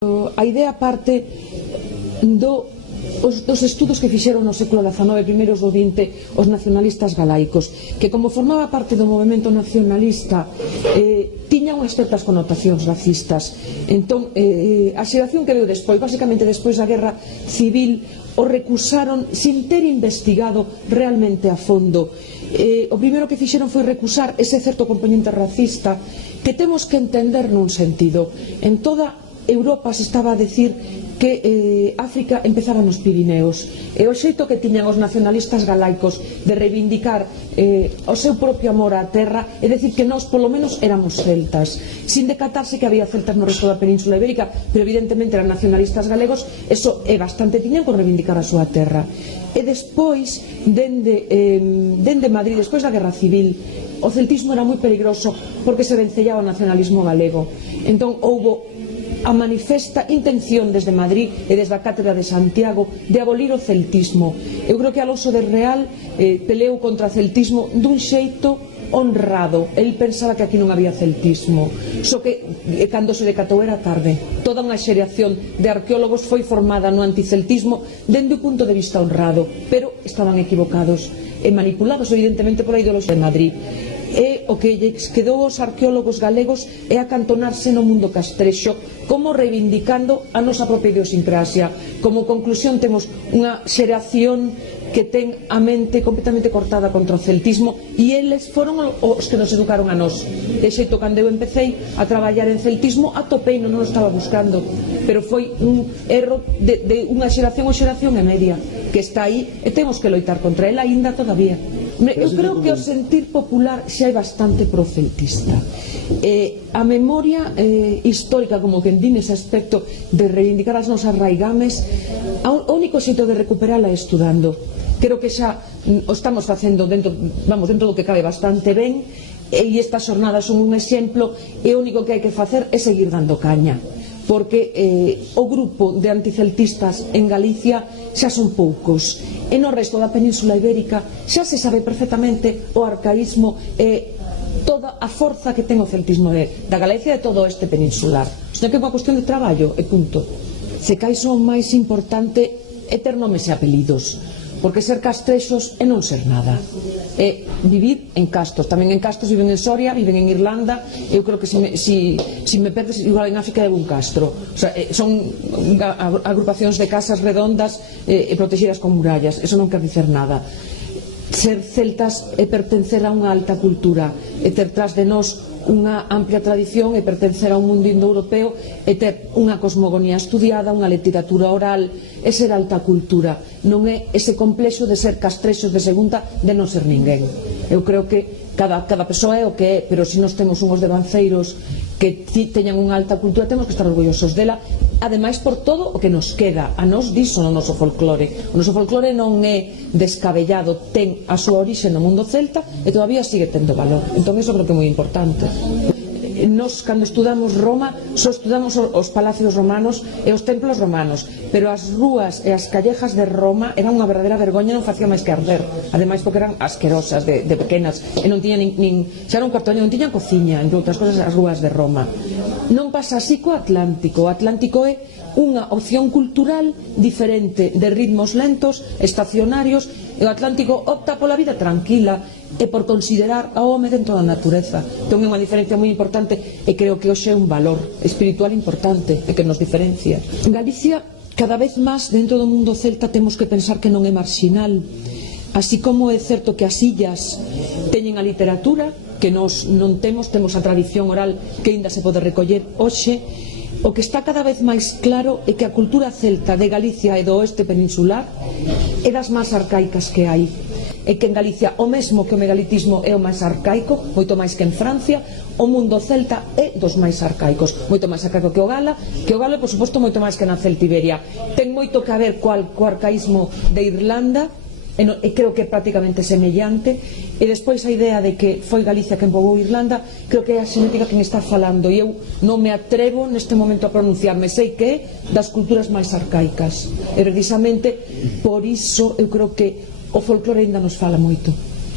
A idea parte dos estudos que fixeron no século XIX, primeiros do XX, os nacionalistas galaicos, que como formaba parte do movemento nacionalista tiña unhas certas connotacións racistas. Entón, a xeración que veu despois, basicamente despois da Guerra Civil, o recusaron sin ter investigado realmente a fondo. O primeiro que fixeron foi recusar ese certo componente racista que temos que entender nun sentido. En toda Europa se estaba a decir que África empezaba nos Pirineos, e o xeito que tiñan os nacionalistas galaicos de reivindicar o seu propio amor á terra, é dicir que nós polo menos éramos celtas, sin decatarse que había celtas no resto da Península Ibérica, pero evidentemente eran nacionalistas galegos. Eso é bastante, tiñan con reivindicar a súa terra. E despois, dende Madrid, despois da Guerra Civil, o celtismo era moi peligroso porque se vencellaba o nacionalismo galego. Entón houbo a manifesta intención desde Madrid e desde a Cátedra de Santiago de abolir o celtismo. Eu creo que Alonso de Real peleou contra o celtismo dun xeito honrado. El pensaba que aquí non había celtismo, só que cando se decatou era tarde. Toda unha xeración de arqueólogos foi formada no anticeltismo dende o punto de vista honrado, pero estaban equivocados e manipulados evidentemente pola ideoloxía de Madrid. E o que lles quedou aos arqueólogos galegos é acantonarse no mundo castrexo, como reivindicando a nosa propia idiosincrasia. Como conclusión temos unha xeración que ten a mente completamente cortada contra o celtismo, e eles foron os que nos educaron a nós. De xeito, cando eu empecé a traballar en celtismo, atopei, non o estaba buscando, pero foi un erro de unha xeración ou xeración e media que está aí, e temos que loitar contra ela aínda todavía. Eu creo que o sentir popular xa é bastante proceltista. A memoria histórica, como que din ese aspecto de reivindicar as nosas raigames, o único xeito de recuperala é estudando. Creo que xa o estamos facendo dentro do que cabe bastante ben, e estas xornadas son un exemplo, e o único que hai que facer é seguir dando caña, porque o grupo de anticeltistas en Galicia xa son poucos, e no resto da Península Ibérica xa se sabe perfectamente o arcaísmo e toda a forza que ten o celtismo da Galicia e de todo este peninsular. Isto é unha cuestión de traballo e punto. Se cais o máis importante é ter nomes e apelidos, porque ser castrexos é non ser nada, é vivir en castos. Tamén en castos viven en Soria, viven en Irlanda. Eu creo que se me perdes igual en África é un castro. O sea, son agrupacións de casas redondas e protegidas con murallas. Eso non quer dicer nada. Ser celtas é pertencer a unha alta cultura, é ter tras de nós unha amplia tradición, e pertencer a un mundo indoeuropeo, e ter unha cosmogonía estudiada, unha literatura oral, e ser alta cultura. Non é ese complexo de ser castrexos de segunda, de non ser ninguén. Eu creo que cada persoa é o que é, pero se nós temos unhos devanceiros que teñan unha alta cultura, temos que estar orgullosos dela, ademais por todo o que nos queda a nós diso no noso folclore. O noso folclore non é descabellado, ten a súa orixe no mundo celta e todavía sigue tendo valor. Entón iso creo que é moi importante. Nos, cando estudamos Roma, só estudamos os palacios romanos e os templos romanos, pero as rúas e as callejas de Roma eran unha verdadeira vergoña, non facía máis que arder, ademais porque eran asquerosas, de pequenas, e non tiñan xa era un cartoño, non tiñan cociña, entre outras cosas, as rúas de Roma. Non pasa así co Atlántico. O Atlántico é unha opción cultural diferente, de ritmos lentos, estacionarios, e o Atlántico opta pola vida tranquila e por considerar ao home dentro da natureza. Ten unha diferencia moi importante, e creo que hoxe é un valor espiritual importante e que nos diferencia. En Galicia, cada vez máis dentro do mundo celta temos que pensar que non é marxinal, así como é certo que as illas teñen a literatura que nós non temos a tradición oral que aínda se pode recoller hoxe. O que está cada vez máis claro é que a cultura celta de Galicia e do oeste peninsular é das máis arcaicas que hai, e que en Galicia o mesmo que o megalitismo é o máis arcaico, moito máis que en Francia, o mundo celta é dos máis arcaicos, moito máis arcaico que o galo, e por suposto moito máis que na Celtiberia. Ten moito que ver co arcaísmo de Irlanda, e creo que é prácticamente semellante, e despois a idea de que foi Galicia quen poboou Irlanda, creo que é a xenética quen está falando, e eu non me atrevo neste momento a pronunciarme. Sei que é das culturas máis arcaicas, e precisamente por iso eu creo que o folclore ainda nos fala moito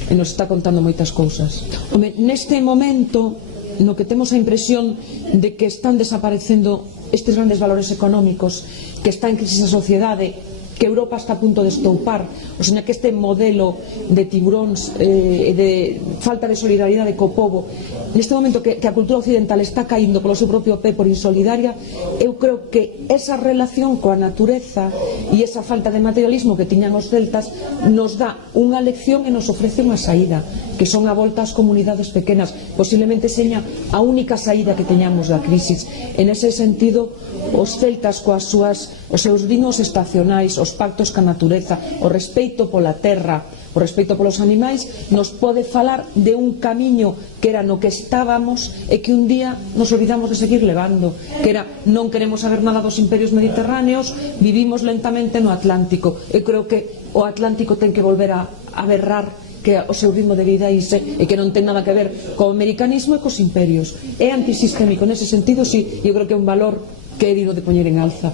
e nos está contando moitas cousas. Neste momento no que temos a impresión de que están desaparecendo estes grandes valores económicos, que está en crisis a sociedade, que Europa está a punto de estoupar, o sea, que este modelo de tiburóns, de falta de solidaridade co povo, neste momento que a cultura occidental está caindo polo seu propio pé por insolidaria, eu creo que esa relación coa natureza e esa falta de materialismo que tiñan os celtas nos dá unha lección e nos ofrece unha saída, que son a volta ás comunidades pequenas. Posiblemente seña a única saída que teñamos da crisis. En ese sentido, os celtas os seus ritmos estacionais, os pactos ca natureza, o respeito pola terra, o respeito polos animais, nos pode falar de un camiño que era no que estábamos e que un día nos olvidamos de seguir levando, que era non queremos saber nada dos imperios mediterráneos, vivimos lentamente no Atlántico. Eu creo que o Atlántico ten que volver a berrar que o seu ritmo de vida e que non ten nada que ver co americanismo e cos imperios. É antisistémico nese sentido, sí, eu creo que é un valor que é digno de poñer en alza,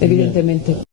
evidentemente.